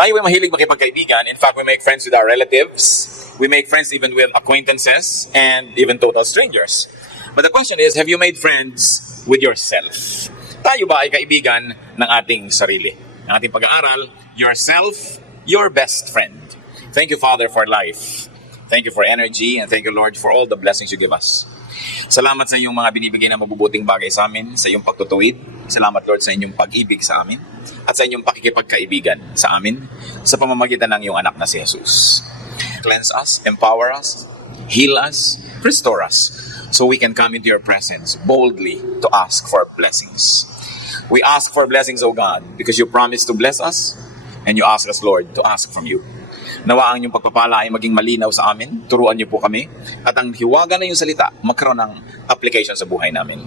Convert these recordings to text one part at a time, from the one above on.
Tayo ay mahilig makipagkaibigan. In fact, we make friends with our relatives. We make friends even with acquaintances and even total strangers. But the question is, have you made friends with yourself? Tayo ba ay kaibigan ng ating sarili? Ng ating pag-aaral, yourself, your best friend. Thank you, Father, for life. Thank you for energy, and thank you, Lord, for all the blessings you give us. Salamat sa iyong mga binibigay na mabubuting bagay sa amin, sa iyong pagtutuwid. Salamat, Lord, sa inyong pag-ibig sa amin at sa inyong pakikipagkaibigan sa amin sa pamamagitan ng iyong anak na si Jesus. Cleanse us, empower us, heal us, restore us, so we can come into your presence boldly to ask for blessings. We ask for blessings, O God, because you promised to bless us, and you ask us, Lord, to ask from you. Nawa ang inyong pagpapala ay maging malinaw sa amin, turuan niyo po kami, at ang hiwaga na yung salita, magkaroon ng application sa buhay namin.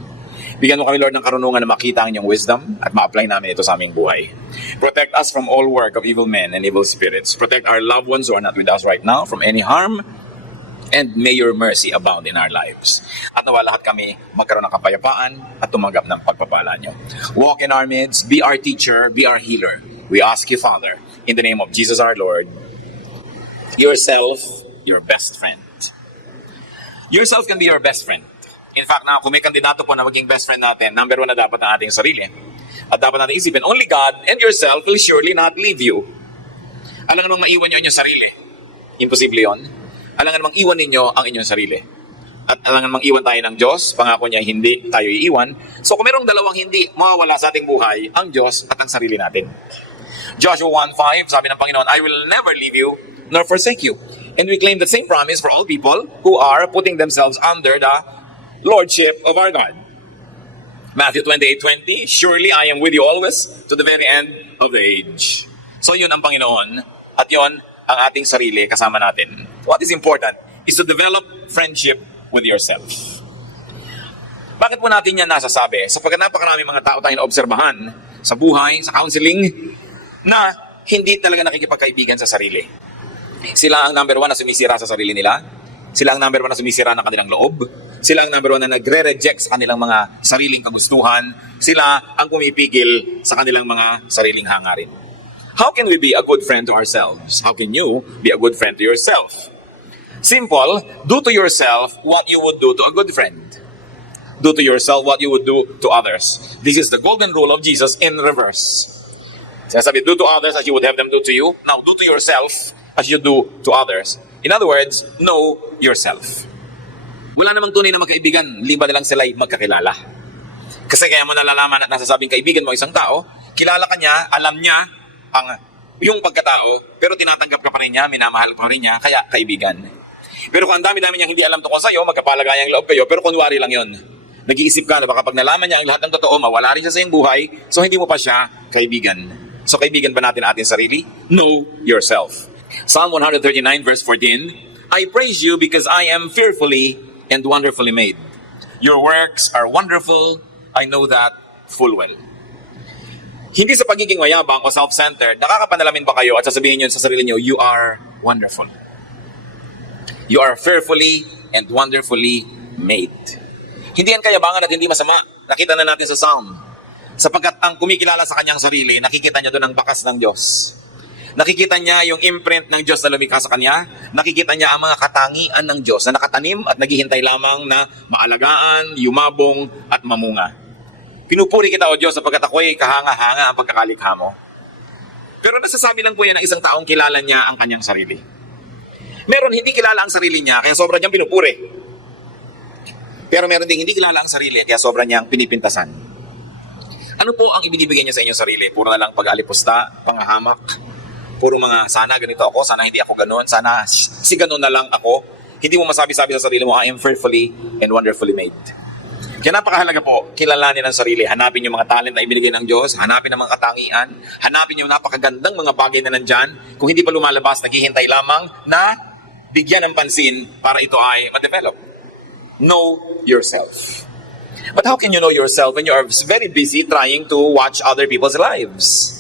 Bigyan mo kami, Lord, ng karunungan na makita ang inyong wisdom at ma-apply namin ito sa aming buhay. Protect us from all work of evil men and evil spirits. Protect our loved ones who are not with us right now from any harm, and may your mercy abound in our lives. At nawa lahat kami magkaroon ng kapayapaan at tumanggap ng pagpapala niyo. Walk in our midst, be our teacher, be our healer. We ask you, Father, in the name of Jesus our Lord, yourself, your best friend. Yourself can be your best friend. In fact, na kung may kandidato po na maging best friend natin, number one na dapat ang ating sarili. At dapat natin isipin, only God and yourself will surely not leave you. Alam namang maiwan nyo ang inyong sarili. Imposible yon. Alam namang iwan ninyo ang inyong sarili. At alam namang iwan tayo ng Diyos, pangako niya hindi tayo iiwan. So kung mayroong dalawang hindi mawawala sa ating buhay, ang Diyos at ang sarili natin. Joshua 1:5, sabi ng Panginoon, I will never leave you nor forsake you. And we claim the same promise for all people who are putting themselves under the Lordship of our God. Matthew 28:20, surely I am with you always to the very end of the age. So yun ang Panginoon at yun ang ating sarili kasama natin. What is important is to develop friendship with yourself. Bakit po natin yan nasasabi? Sapagkat napakarami mga tao tayong naobserbahan sa buhay, sa counseling, na hindi talaga nakikipagkaibigan sa sarili. Sila ang number one na sumisira sa sarili nila. Sila ang number one na sumisira ng kanilang loob. Sila ang number one na nagre-reject sa kanilang mga sariling kagustuhan. Sila ang pumipigil sa kanilang mga sariling hangarin. How can we be a good friend to ourselves? How can you be a good friend to yourself? Simple, do to yourself what you would do to a good friend. Do to yourself what you would do to others. This is the golden rule of Jesus in reverse. Sinasabi, do to others as you would have them do to you. Now, do to yourself as you do to others. In other words, know yourself. Wala namang tunay na magkaibigan, liba nilang sila'y magkakilala. Kasi kaya mo nalalaman at nasasabing kaibigan mo isang tao, kilala ka niya, alam niya ang yung pagkatao, pero tinatanggap ka pa rin niya, minamahal pa rin niya, kaya kaibigan. Pero kung ang dami-dami niyang hindi alam tungkol sa'yo, magkapalagayang loob kayo, pero kunwari lang yon. Nag-iisip ka na baka pag nalaman niya ang lahat ng totoo, mawala rin siya sa iyong buhay, so hindi mo pa siya kaibigan. So kaibigan ba natin ating sarili? Know yourself. Psalm 139 verse 14, I praise you because I am fearfully and wonderfully made. Your works are wonderful, I know that full well. Hindi sa pagiging mayabang o self-centered, nakakapanalamin ba kayo at sasabihin niyo sa sarili niyo, you are wonderful. You are fearfully and wonderfully made. Hindi yan kayabangan at hindi masama. Nakita na natin sa Psalm. Sapagkat ang kumikilala sa kanyang sarili, nakikita niya doon ang bakas ng Diyos. Nakikita niya yung imprint ng Diyos na lumikha sa kanya. Nakikita niya ang mga katangian ng Diyos na nakatanim at naghihintay lamang na maalagaan, yumabong at mamunga. Pinupuri kita, O Diyos, sapagkat ako'y kahanga-hanga ang pagkakalikha mo. Pero nasasabi lang po yan ng isang taong kilala niya ang kanyang sarili. Meron hindi kilala ang sarili niya, kaya sobra niyang pinupuri. Pero meron ding hindi kilala ang sarili, kaya sobra niyang pinipintasan. Ano po ang ibinibigay niya sa inyong sarili? Puro na lang pag-alipusta, pangahamak, puro mga sana ganito ako, sana hindi ako ganoon, sana si ganoon na lang ako. Hindi mo masabi-sabi sa sarili mo, I am fearfully and wonderfully made. Kaya napakahalaga po, kilalanin ang sarili. Hanapin yung mga talent na ibinigay ng Diyos, hanapin ang mga katangian, hanapin yung napakagandang mga bagay na nandyan. Kung hindi pa lumalabas, naghihintay lamang na bigyan ng pansin para ito ay ma-develop. Know yourself. But how can you know yourself when you are very busy trying to watch other people's lives?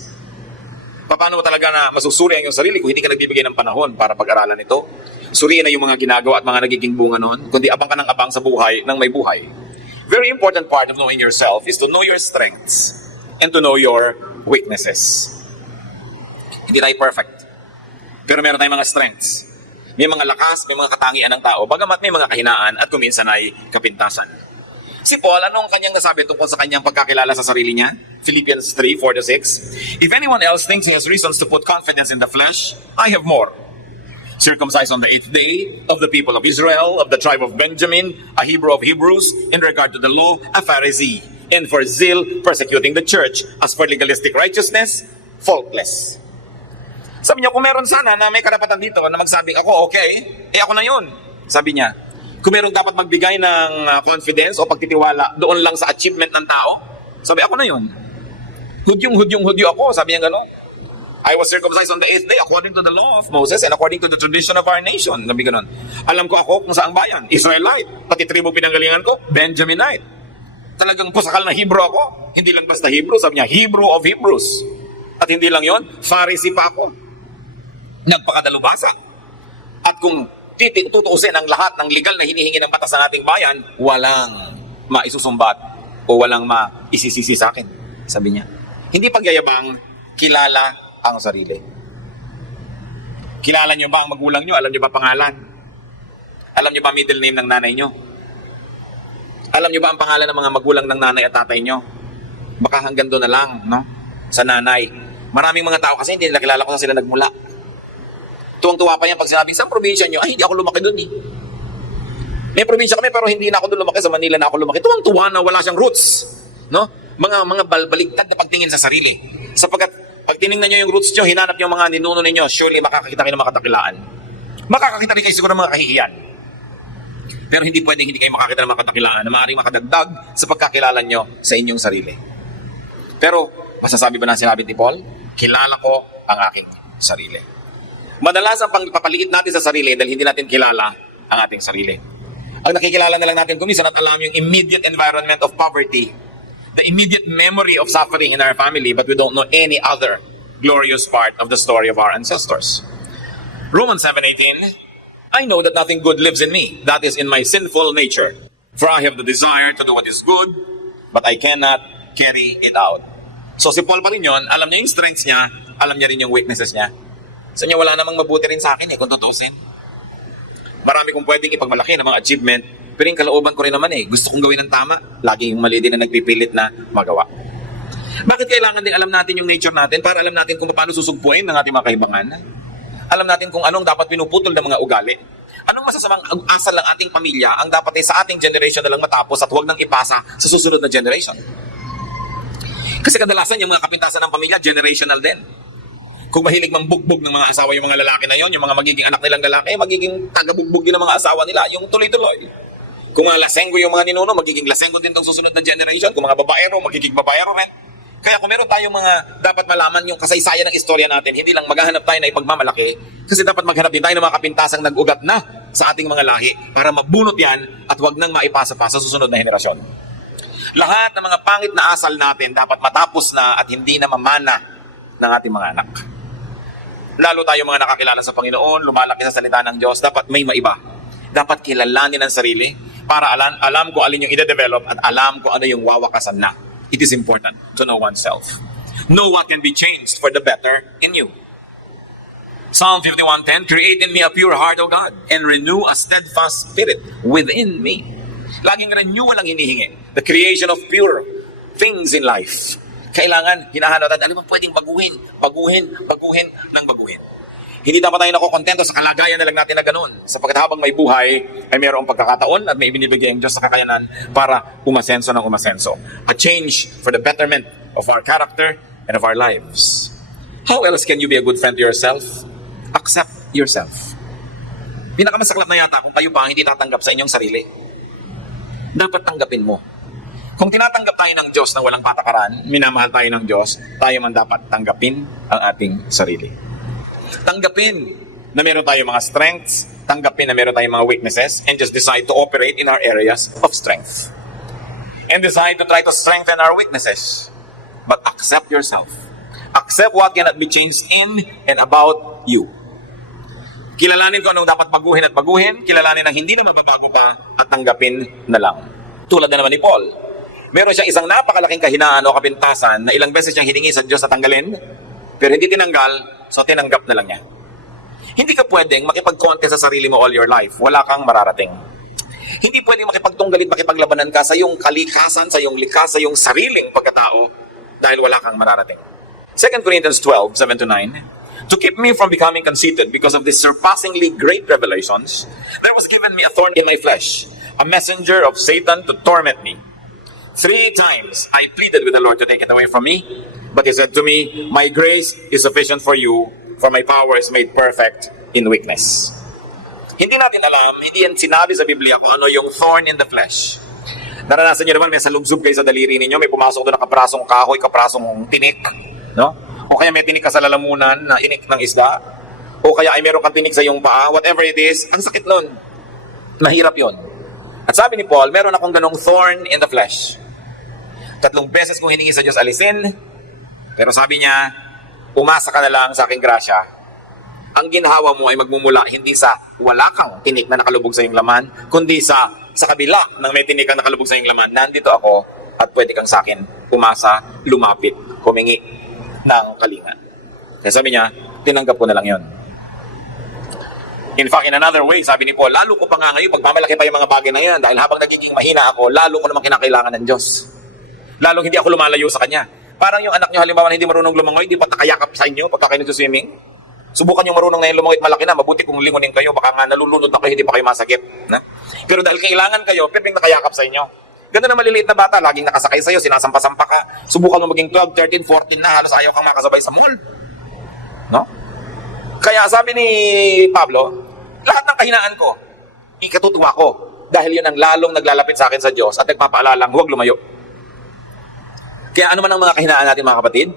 Paano mo talaga na masusuri ang iyong sarili kung hindi ka nagbibigay ng panahon para pag-aralan ito? Suriin na yung mga ginagawa at mga nagiging bunga nun, kundi abang ka ng abang sa buhay ng may buhay. Very important part of knowing yourself is to know your strengths and to know your weaknesses. Hindi tayo perfect. Pero meron tayong mga strengths. May mga lakas, may mga katangian ng tao, bagamat may mga kahinaan at kuminsan ay kapintasan. Si Paul, anong kanyang nasabi tungkol sa kanyang pagkakilala sa sarili niya? Philippians 3:4-6. If anyone else thinks he has reasons to put confidence in the flesh, I have more. Circumcised on the 8th day, of the people of Israel, of the tribe of Benjamin, a Hebrew of Hebrews, in regard to the law, a Pharisee, and for zeal, persecuting the church, as for legalistic righteousness, faultless. Sabi niya, kung meron sana na may karapatan dito na magsabi, ako okay, ako na yun. Sabi niya, kung meron dapat magbigay ng confidence o pagtitiwala doon lang sa achievement ng tao, sabi, ako na yun. Hudyo ako, sabi niya gano'n. I was circumcised on the 8th day according to the law of Moses and according to the tradition of our nation. Sabi gano'n. Alam ko ako kung saang bayan, Israelite. Pati tribo pinanggalingan ko, Benjaminite. Talagang pusakal na Hebrew ako. Hindi lang basta Hebrew, sabi niya, Hebrew of Hebrews. At hindi lang yon, Pharisee pa ako. Nagpakadalubhasa. At kung tutuusin ang lahat ng legal na hinihingi ng batas sa ating bayan, walang maisusumbat o walang maisisisi sa akin. Sabi niya. Hindi pagyayabang, kilala ang sarili. Kilala niyo ba ang magulang niyo? Alam niyo ba pangalan? Alam niyo ba middle name ng nanay niyo? Alam niyo ba ang pangalan ng mga magulang ng nanay at tatay niyo? Baka hanggang doon na lang, no? Sa nanay. Maraming mga tao kasi hindi nila kilala kung saan sila nagmula. Tuwang-tuwa pa yan pag sinabing, saan probinsya nyo? Ay, hindi ako lumaki doon eh. May probinsya kami pero hindi na ako doon lumaki. Sa Manila na ako lumaki. Tuwang-tuwa na wala siyang roots. No? Mga baligtad na pagtingin sa sarili. Sapagkat pag tinignan nyo yung roots nyo, hinanap nyo mga ninuno ninyo, surely makakakita kayo ng mga katakilaan. Makakakita rin kayo siguro ng mga kahihiyan. Pero hindi pwedeng hindi kayo makakita ng mga katakilaan na maaaring makadagdag sa pagkakilala nyo sa inyong sarili. Pero, masasabi ba na sinabi ni Paul? Kilala ko ang aking sarili. Madalas ang pagpapaliit natin sa sarili dahil hindi natin kilala ang ating sarili. Ang nakikilala na lang natin kuminsan at alam yung immediate environment of poverty, the immediate memory of suffering in our family, but we don't know any other glorious part of the story of our ancestors. Romans 7:18, I know that nothing good lives in me, that is in my sinful nature. For I have the desire to do what is good, but I cannot carry it out. So si Paul pa rin yun, alam niya yung strengths niya, alam niya rin yung weaknesses niya. So niya wala namang mabuti rin sa akin kung tutuusin. Marami kong pwedeng ipagmalaki ng mga achievement, pero yung kalooban ko rin naman gusto kong gawin ng tama, lagi yung mali din na nagpipilit na magawa. Bakit kailangan din alam natin yung nature natin para alam natin kung paano susugpuin ng ating mga kaibangan? Alam natin kung anong dapat pinuputol ng mga ugali? Anong masasamang asal ng ating pamilya ang dapat sa ating generation na lang matapos at huwag nang ipasa sa susunod na generation? Kasi kadalasan yung mga kapintasan ng pamilya, generational din. Kung mahilig mambugbog ng mga asawa yung mga lalaki na yon, yung mga magiging anak nilang lalaki, magiging tagabugbog din ng mga asawa nila, yung tuloy-tuloy. Kung mga lasenggo yung mga ninuno, magiging lasenggo din itong susunod na generation. Kung mga babaero, magiging babaero rin. Kaya kung meron tayong mga dapat malaman yung kasaysayan ng istorya natin, hindi lang maghahanap tayo na ipagmamalaki, kasi dapat maghanap din tayo ng mga kapintasang nag-ugat na sa ating mga lahi para mabunot yan at huwag nang maipasa pa sa susunod na henerasyon. Lahat ng mga pangit na asal natin dapat matapos na at hindi na mamana ng ating mga anak. Lalo tayo mga nakakilala sa Panginoon, lumalaki sa salita ng Diyos, dapat may maiba. Dapat kilalanin ang sarili para alam ko alin yung ide-develop at alam ko ano yung wawakasan na. It is important to know oneself. Know what can be changed for the better in you. Psalm 51:10, create in me a pure heart, O God, and renew a steadfast spirit within me. Laging renewal ang hinihingi. The creation of pure things in life. Kailangan, hinahanap natin, ano bang pwedeng baguhin? Hindi dapat tayo nakokontento sa kalagayan na lang natin na ganun. Sapagkat habang may buhay, ay mayroong pagkakataon at may ibinibigay ang Diyos sa kakayanan para umasenso ng umasenso. A change for the betterment of our character and of our lives. How else can you be a good friend to yourself? Accept yourself. Pinakamasaklap na yata kung tayo pa hindi tatanggap sa inyong sarili. Dapat tanggapin mo. Kung tinatanggap tayo ng Diyos na walang patakaran, minamahal tayo ng Diyos, tayo man dapat tanggapin ang ating sarili. Tanggapin na meron tayong mga strengths, tanggapin na meron tayong mga weaknesses, and just decide to operate in our areas of strength. And decide to try to strengthen our weaknesses. But accept yourself. Accept what cannot be changed in and about you. Kilalanin ko anong dapat baguhin at baguhin, kilalanin ang hindi na mababago pa, at tanggapin na lang. Tulad na naman ni Paul. Meron siyang isang napakalaking kahinaan o kapintasan na ilang beses siyang hiningi sa Diyos na tanggalin, pero hindi tinanggal, So tinanggap na lang niya. Hindi ka pwedeng makipag-contest sa sarili mo all your life. Wala kang mararating. Hindi pwedeng makipagtunggalit, makipaglabanan ka sa iyong kalikasan, sa iyong likas, sa iyong sariling pagkatao dahil wala kang mararating. 2 Corinthians 12, 7-9, to keep me from becoming conceited because of these surpassingly great revelations, there was given me a thorn in my flesh, a messenger of Satan to torment me. 3 times I pleaded with the Lord to take it away from me, but He said to me, my grace is sufficient for you, for my power is made perfect in weakness. Hindi natin alam, hindi yan sinabi sa Biblia kung ano yung thorn in the flesh. Naranasan niyo naman, may salubsob kayo sa daliri ninyo, may pumasok doon na kaprasong kahoy, kaprasong tinik, no? O kaya may tinik ka sa lalamunan na inik ng isda, o kaya ay meron kang tinik sa iyong paa, whatever it is, ang sakit nun. Mahirap yon. At sabi ni Paul, meron akong ganong thorn in the flesh. 3 beses kong hiningi sa Diyos alisin, pero sabi niya, umasa ka na lang sa aking grasya. Ang ginhawa mo ay magmumula hindi sa wala kang tinik na nakalubog sa iyong laman, kundi sa kabila ng may tinik na nakalubog sa iyong laman. Nandito ako at pwede kang sa akin umasa, lumapit, humingi ng kalinga. Kaya sabi niya, tinanggap ko na lang yon. In fact, in another way, sabi ni Paul, lalo ko pa nga ngayon, pagmamalaki pa yung mga bagay na yan, dahil habang nagiging mahina ako, lalo ko naman kinakailangan ng Diyos. Lalong hindi ako lumalayo sa Kanya. Parang yung anak nyo, halimbawa na hindi marunong lumangoy, hindi pa nakayakap sa inyo pagka kayo nagsuswimming. Subukan yung marunong na yung lumangoy at malaki na, mabuti kung lingunin kayo, baka nga nalulunod na kayo, hindi pa kayo masakit. Na? Pero dahil kailangan kayo, pwedeng nakayakap sa inyo. Ganda na maliliit na bata, laging nakasakay sa'yo, sinasampa-sampa ka. Subukan mo maging 12, 13, 14 na, halos ayaw kang makasabay sa mall. No? Kaya sabi ni Pablo, lahat ng kahinaan ko, ikatutuwa ko. Dahil yun ang lalong naglalapit sa akin sa Diyos at nagpapaalalang huwag lumayo. Kaya ano man ang mga kahinaan natin mga kapatid,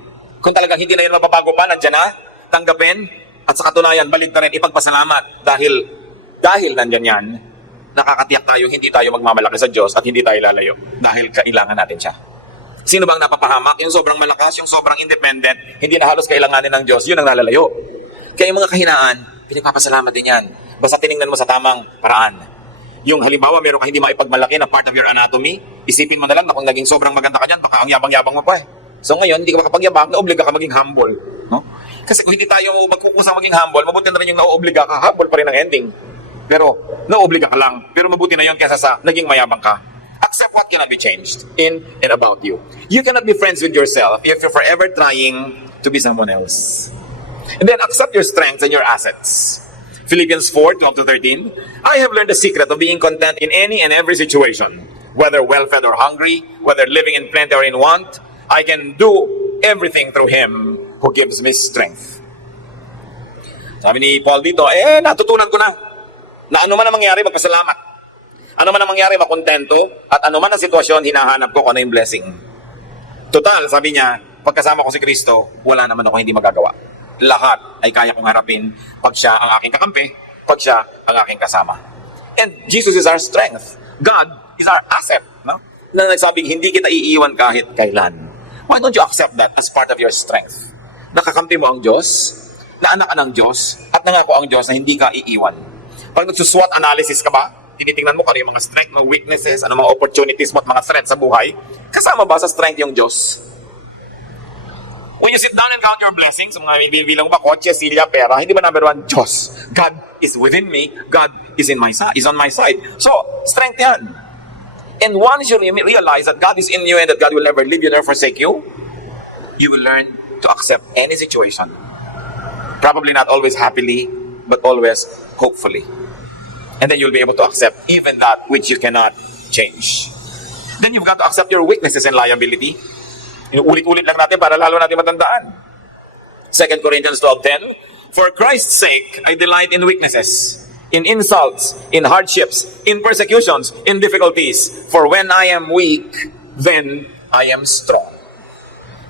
kung talagang hindi na yun mababago pa, nandiyan na, tanggapin, at sa katunayan, balik na rin, ipagpasalamat. Dahil nandyan yan, nakakatiyak tayo, hindi tayo magmamalaki sa Diyos at hindi tayo lalayo. Dahil kailangan natin siya. Sino bang napapahamak? Yung sobrang malakas, yung sobrang independent, hindi na halos kailanganin ng Diyos, yun ang nalalayo. Kaya yung mga kahinaan, pinagpapasalamat din yan. Basta tinignan mo sa tamang paraan. Yung halimbawa, meron ka hindi maipagmalaki na part of your anatomy, isipin mo na lang na kung naging sobrang maganda ka dyan, baka ang yabang-yabang mo pa eh. So ngayon, hindi ka makapagyabang, naobliga ka maging humble. No? Kasi kung hindi tayo magkukusang maging humble, mabuti na rin yung naoobliga ka, humble pa rin ang ending. Pero, naoobliga ka lang. Pero mabuti na yun kaysa sa naging mayabang ka. Accept what cannot be changed in and about you. You cannot be friends with yourself if you're forever trying to be someone else. And then accept your strengths and your assets. Philippians 4:12-13, I have learned the secret of being content in any and every situation, whether well-fed or hungry, whether living in plenty or in want, I can do everything through Him who gives me strength. Sabi ni Paul dito, natutunan ko na ano man ang mangyari, magpasalamat. Ano man ang mangyari, makontento, at ano man ang sitwasyon, hinahanap ko kung ano yung blessing. Total, sabi niya, pagkasama ko si Kristo, wala naman ako hindi magagawa. Lahat ay kaya kong harapin pag siya ang aking kakampi, pag siya ang aking kasama. And Jesus is our strength. God is our asset. No? Na nagsabing, hindi kita iiwan kahit kailan. Why don't you accept that as part of your strength? Nakakampi mo ang Diyos, naanak ka ng Diyos, at nangako ang Diyos na hindi ka iiwan. Pag nagsuswot analysis ka ba, tinitingnan mo kung ano yung mga strength, mga weaknesses, ano mga opportunities mo at mga threats sa buhay, kasama ba sa strength yung Diyos? When you sit down and count your blessings, mga bibilang mo ba, kotse, silya, pera, hindi ba number 1? Diyos. God is within me. God is on my side. So, strength yan. And once you realize that God is in you and that God will never leave you nor forsake you, you will learn to accept any situation. Probably not always happily, but always hopefully. And then you'll be able to accept even that which you cannot change. Then you've got to accept your weaknesses and liability. Ulit-ulit lang natin para lalo natin matandaan. 2 Corinthians 12:10, for Christ's sake, I delight in weaknesses, in insults, in hardships, in persecutions, in difficulties. For when I am weak, then I am strong.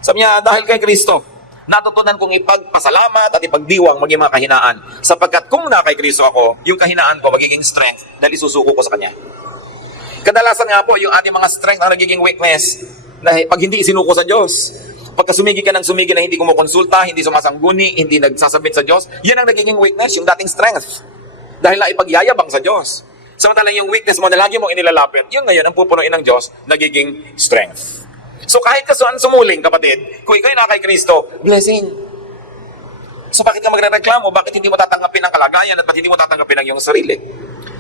Sabi niya, dahil kay Kristo, natutunan kong ipagpasalamat at ipagdiwang maging mga kahinaan. Sapagkat kung na kay Kristo ako, yung kahinaan ko magiging strength dahil isusuko ko sa Kanya. Kadalasan nga po, yung ating mga strength ang nagiging weakness na pag hindi isinuko sa Diyos. Pagka sumigi ka ng sumigi na hindi kumukonsulta, hindi sumasangguni, hindi nagsasabit sa Diyos, yan ang nagiging weakness, yung dating strength. Dahil na ipagyayabang sa Diyos. Samantalang yung weakness mo na lagi mong inilalapit, yun ngayon ang pupunuin ng Diyos, nagiging strength. So kahit kasuan sumuling, kapatid, kung ikaw'y na kay Kristo, blessing. So bakit ka magre-reklamo? Bakit hindi mo tatanggapin ang kalagayan at bakit hindi mo tatanggapin ang iyong sarili?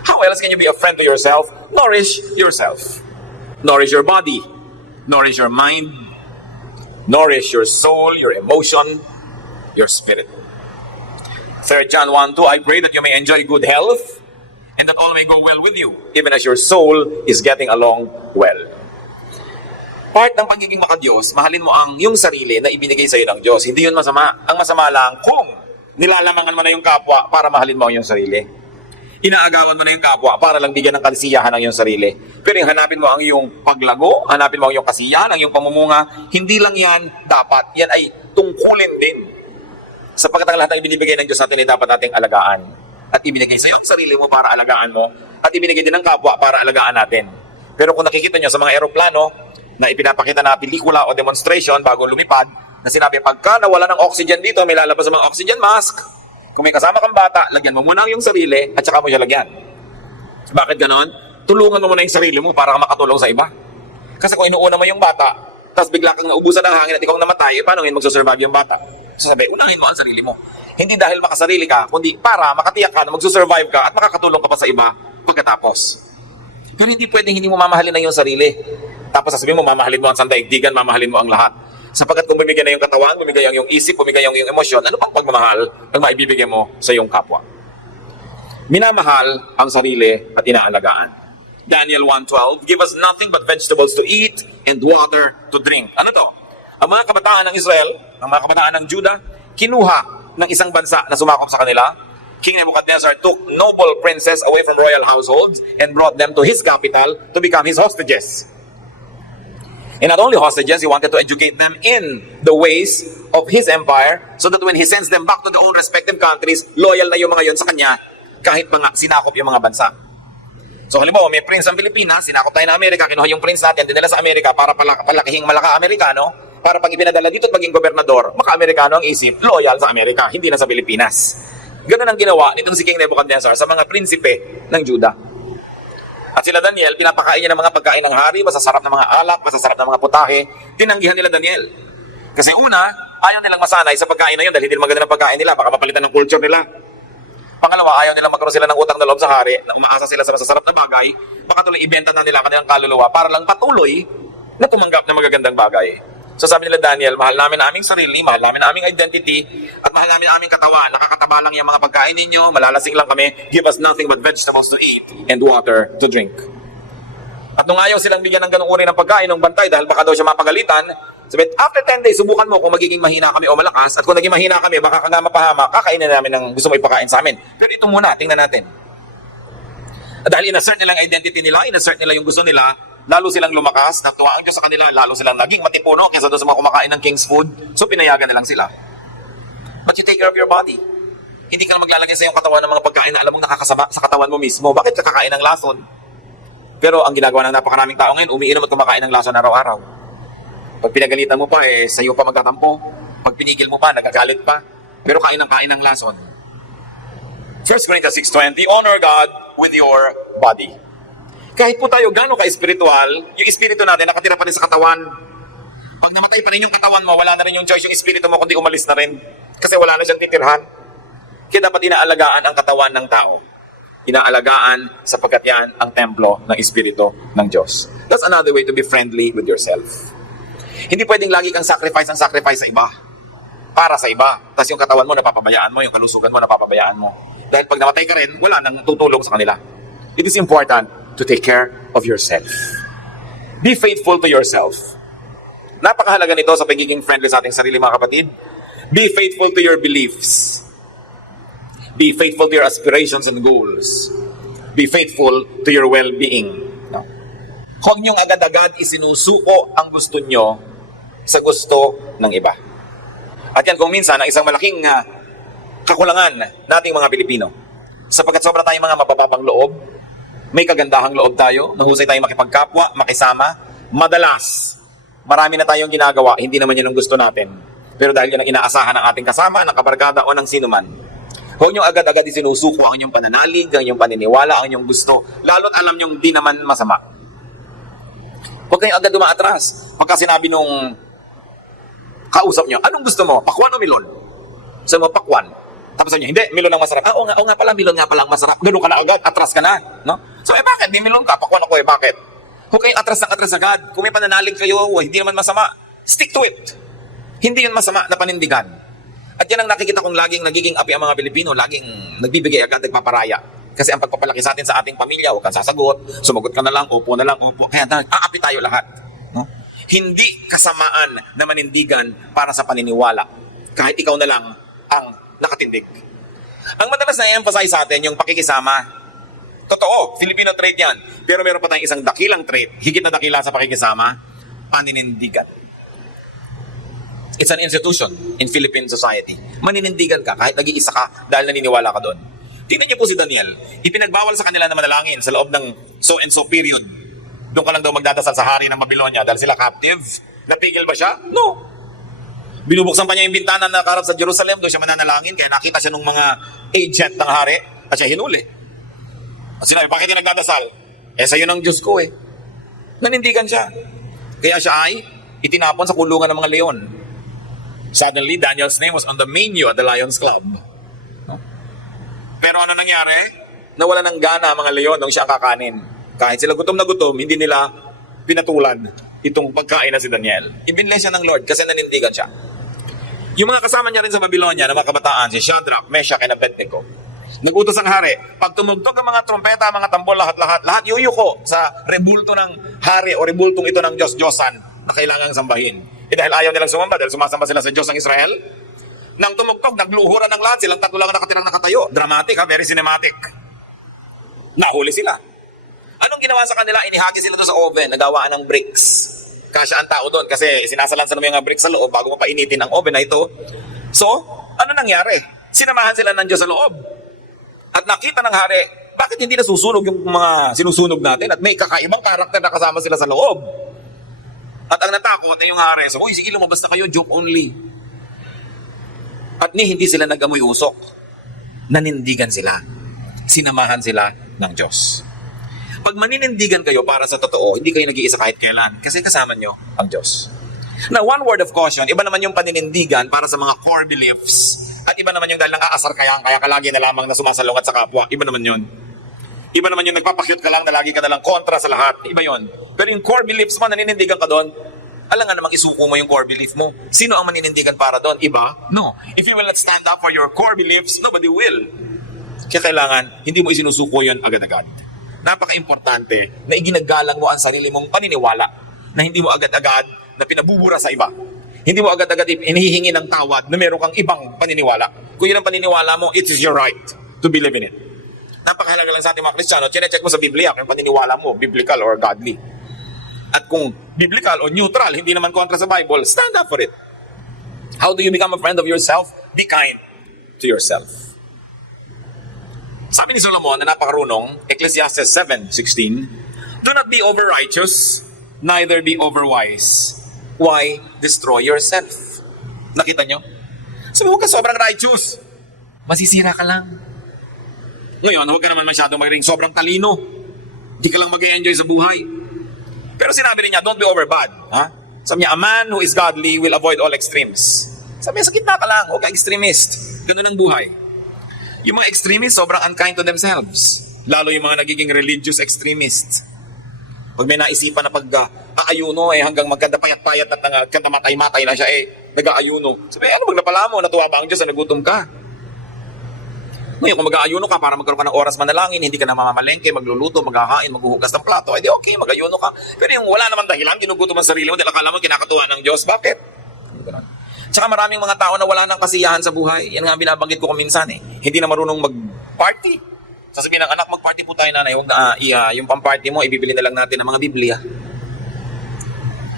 How else can you be a friend to yourself? Nourish yourself. Nourish your body. Nourish your mind. Nourish your soul, your emotion, your spirit. 3 John 1:2, I pray that you may enjoy good health and that all may go well with you, even as your soul is getting along well. Part ng pagiging makadiyos, mahalin mo ang yung sarili na ibinigay sa iyo ng Diyos. Hindi yun masama. Ang masama lang kung nilalamangan mo na yung kapwa para mahalin mo ang yung sarili. Inaagawan mo na yung kapwa para lang bigyan ng kasiyahan ang iyong sarili. Pero yung hanapin mo ang iyong paglago, hanapin mo ang iyong kasiyahan, ang iyong pamumunga, hindi lang yan dapat. Yan ay tungkulin din. Sapagkat ang lahat ng ibinibigay ng Diyos natin ay dapat nating alagaan. At ibinigay sa iyo ang sarili mo para alagaan mo. At ibinigay din ng kapwa para alagaan natin. Pero kung nakikita nyo sa mga eroplano na ipinapakita na pelikula o demonstration bago lumipad, na sinabi pagka nawala ng oxygen dito, may lalabas ng mga oxygen mask. Kung may kasama kang bata, lagyan mo muna ang iyong sarili at saka mo siya lagyan. Bakit ganon? Tulungan mo muna yung sarili mo para makatulong sa iba. Kasi kung inuuna mo yung bata, tapos bigla kang naubusan ng hangin at ikaw namatay, paano ngayon magsusurvive yung bata? So sabi, unahin mo ang sarili mo. Hindi dahil makasarili ka, kundi para makatiyak ka na magsusurvive ka at makakatulong ka pa sa iba pagkatapos. Pero hindi pwedeng hindi mo mamahalin ang iyong sarili. Tapos sasabihin mo, mamahalin mo ang sandaigdigan, mamahalin mo ang lahat. Sapagkat kung bumigay na yung katawan, bumigay ang iyong isip, bumigay ang iyong emosyon, ano pang pagmamahal ang maibibigay mo sa iyong kapwa? Minamahal ang sarili at inaalagaan. Daniel 1:12, give us nothing but vegetables to eat and water to drink. Ano to? Ang mga kabataan ng Israel, ang mga kabataan ng Judah, kinuha ng isang bansa na sumakop sa kanila. King Nebuchadnezzar took noble princes away from royal households and brought them to his capital to become his hostages. And not only hostages, he wanted to educate them in the ways of his empire so that when he sends them back to their own respective countries, loyal na yung mga yon sa kanya kahit mga sinakop yung mga bansa. So halimbawa, may prince ang Pilipinas, sinakop tayo ng Amerika, kinuha yung prince natin, dinala sa Amerika para palakihing malaka-Amerikano, para pag ipinadala dito at maging gobernador, maka-Amerikano ang isip, loyal sa Amerika, hindi na sa Pilipinas. Ganun ang ginawa nitong si King Nebuchadnezzar sa mga prinsipe ng Judah. At sila Daniel, pinapakain niya ng mga pagkain ng hari, masasarap ng mga alak, masasarap ng mga putahe, tinanggihan nila Daniel. Kasi una, ayaw nilang masanay sa pagkain na yun dahil hindi maganda ng pagkain nila, baka mapalitan ng culture nila. Pangalawa, ayaw nilang magkaroon sila ng utang na loob sa hari, na umaasa sila sa masasarap na bagay, baka tuloy ibenta na nila kanilang kaluluwa para lang patuloy na tumanggap ng magagandang bagay. So sabi nila Daniel, mahal namin ang aming sarili, mahal namin ang aming identity, at mahal namin ang aming katawan. Nakakataba lang yung mga pagkain ninyo, malalasing lang kami, give us nothing but vegetables to eat and water to drink. At nung ayaw silang bigyan ng ganung uri ng pagkain ng bantay dahil baka daw siya mapagalitan, sabi, after 10 days, subukan mo kung magiging mahina kami o malakas, at kung naging mahina kami, baka ka nga mapahama, kakainin namin ng gusto mo ipakain sa amin. Pero ito muna, tingnan natin. At dahil inassert nila ang identity nila, inassert nila yung gusto nila, lalo silang lumakas, natuwa ang Diyos sa kanila, lalo silang naging matipuno kaysa doon sa mga kumakain ng king's food, so pinayagan na lang sila. But you take care of your body. Hindi ka na maglalagay sa iyong katawan ng mga pagkain na alam mong nakakasama sa katawan mo mismo. Bakit ka kakain ng lason? Pero ang ginagawa ng napakaraming tao ngayon, umiinom at kumakain ng lason araw-araw. Pag pinagalitan mo pa, sa iyo pa magtatampo. Pag pinigil mo pa, nagagalit pa. Pero kain ng lason. 1 Corinthians 6:20, honor God with your body. Kahit po tayo gano'n ka-espiritual, yung espiritu natin nakatira pa rin sa katawan. Pag namatay pa rin yung katawan mo, wala na rin yung choice yung espiritu mo kundi umalis na rin. Kasi wala na siyang titirhan. Kaya dapat inaalagaan ang katawan ng tao. Inaalagaan sapagkat yan ang templo ng espiritu ng Diyos. That's another way to be friendly with yourself. Hindi pwedeng lagi kang sacrifice sa iba. Para sa iba. Tapos yung katawan mo napapabayaan mo, yung kalusugan mo napapabayaan mo. Dahil pag namatay ka rin, wala nang tutulong sa kanila. It is important to take care of yourself. Be faithful to yourself. Napakahalaga nito sa pagiging friendly sa ating sarili, mga kapatid. Be faithful to your beliefs. Be faithful to your aspirations and goals. Be faithful to your well-being. Huwag niyong agad-agad isinusuko ang gusto niyo sa gusto ng iba. At yan kung minsan ang isang malaking kakulangan nating mga Pilipino. Sapagkat sobra tayong mga mabababang loob, may kagandahang loob tayo, nahusay tayong makipagkapwa, makisama. Madalas, marami na tayong ginagawa, hindi naman yun ang gusto natin. Pero dahil yun ang inaasahan ng ating kasama, ng kabarkada o ng sinuman, huwag niyong agad-agad isinusuko ang inyong pananalig, ang inyong paniniwala, ang inyong gusto, lalo't alam niyong di naman masama. Huwag kayong agad dumaatras. Pagka sinabi nung kausap niyo, anong gusto mo? Pakwan o milon? Sa mo, pakwan. Tapos sabi niya, hindi, milon ang masarap. Oo nga pala, milon nga pala ang masarap. Ganun ka na agad, atras ka na. No? So, bakit? Di milon ka, pakwan ako bakit? Huwag kayong atras ng atras agad. Kung may pananalig kayo, hindi naman masama. Stick to it. Hindi yun masama na panindigan. At yan ang nakikita kong laging nagiging api ang mga Pilipino, laging nagbibigay agad, nagpaparaya. Kasi ang pagpapalaki sa atin sa ating pamilya, huwag kang sasagot, sumagot ka na lang, upo. Kaya aapi tayo lahat. No? Hindi kasamaan na manindigan para sa paniniwala. Kahit ikaw na lang ang nakatindig. Ang madalas na i-emphasize sa atin, yung pakikisama. Totoo, Filipino trait yan. Pero meron pa tayong isang dakilang trait, higit na dakila sa pakikisama, paninindigan. It's an institution in Philippine society. Maninindigan ka kahit nag-iisa ka dahil naniniwala ka doon. Tingnan niyo po si Daniel, ipinagbawal sa kanila na manalangin sa loob ng so-and-so period. Doon ka lang daw magdadasal sa hari ng Babylonia dahil sila captive. Napigil ba siya? No. Binubuksan pa niya yung bintana na nakaharap sa Jerusalem, doon siya mananalangin, kaya nakita siya ng mga agent ng hari at siya hinuli. At sinabi, bakit yung nagdadasal? Sa'yo ng Diyos ko eh. Nanindigan siya. Kaya siya ay itinapon sa kulungan ng mga leon. Suddenly, Daniel's name was on the menu at the Lions Club. No? Pero ano nangyari? Nawala ng gana ang mga leon nung siya ang kakanin. Kahit sila gutom na gutom, hindi nila pinatulan itong pagkain na si Daniel. Ibinless siya ng Lord kasi nanindigan siya. Yung mga kasama niya rin sa Babylonia na mga kabataan, si Shadrach, Meshach, and Abednego, nagutos ang hari, pag tumugtog ang mga trompeta, mga tambol, lahat yuyuko sa rebulto ng hari o rebultong ito ng Diyos-Diyosan na kailangang sambahin. Dahil ayaw nilang sumamba, dahil sumasamba sila sa Diyos ng Israel, nang tumugtog, nagluhuran ng lahat, silang tatlo lang nakatirang nakatayo. Dramatic very cinematic. Nahuli sila. Anong ginawa sa kanila? Inihagi sila doon sa oven, nagawaan ng bricks. Kasya ang tao doon kasi sinasalansan mo yung mga bricks sa loob bago mo painitin ang oven na ito. So, ano nangyari? Sinamahan sila ng Diyos sa loob. At nakita ng hari, bakit hindi nasusunog yung mga sinusunog natin at may kakaibang karakter na kasama sila sa loob? At ang natakot na yung hari, so, uy, sige lumabas na kayo, joke only. At hindi sila nag-amoy usok. Nanindigan sila. Sinamahan sila ng Diyos. Pag maninindigan kayo para sa totoo, hindi kayo nag-iisa kahit kailan kasi kasama nyo ang Diyos. Now, one word of caution, iba naman yung paninindigan para sa mga core beliefs. At iba naman yung dahil nang-aasar kaya ka lagi na lamang na sumasalungat sa kapwa. Iba naman yun. Iba naman yung nagpapakyut ka lang na lagi ka na lang kontra sa lahat. Iba yun. Pero yung core beliefs mo, naninindigan ka doon, alam nga namang isuko mo yung core belief mo. Sino ang maninindigan para doon? Iba? No. If you will not stand up for your core beliefs, nobody will. Kaya kailangan, hindi mo isinusuko yun agad-agad. Napaka-importante na iginagalang mo ang sarili mong paniniwala na hindi mo agad-agad na pinabubura sa iba. Hindi mo agad-agad inihihingi ng tawad na meron kang ibang paniniwala. Kung yun ang paniniwala mo, it is your right to believe in it. Napakahalaga lang sa ating mga Kristiyano, chinecheck mo sa Biblia kung paniniwala mo, biblical or godly. At kung biblical o neutral, hindi naman kontra sa Bible, stand up for it. How do you become a friend of yourself? Be kind to yourself. Sabi ni Solomon na napakarunong, Ecclesiastes 7:16, do not be over-righteous, neither be over-wise. Why destroy yourself? Nakita nyo? Sabi, huwag ka sobrang righteous. Masisira ka lang. Ngayon, huwag ka naman masyadong maging sobrang talino. Hindi ka lang mag-enjoy sa buhay. Pero sinabi rin niya, don't be over bad. Ha? Sabi niya, a man who is godly will avoid all extremes. Sabi niya, sa gitna ka lang, huwag ka extremist. Ganun ang buhay. Yung mga extremists, sobrang unkind to themselves. Lalo yung mga nagiging religious extremists. Pag may naisipan na pag-aayuno, hanggang magkandapayat-payat at magkandamatay-matay na siya, nag-aayuno. Sabi, ano magdapala mo? Natuwa ba ang Diyos na nagutom ka? Ngayon, kung mag-aayuno ka para magkaroon ka ng oras manalangin, hindi ka na mamamalengke, magluluto, maghahain, maghuhugas ng plato, di okay, mag-ayuno ka. Pero yung wala naman dahilan, ginugutom ang sarili mo, dahil akala mo kinakatuwa ng Diyos. Bakit? Tsaka maraming mga tao na wala ng kasiyahan sa buhay. Yan nga binabanggit ko minsan Hindi na marunong mag-party. Sasabihin ng anak, mag-party po tayo nanay. Huwag na, yung pang-party mo, ibibili na lang natin ng mga Biblia.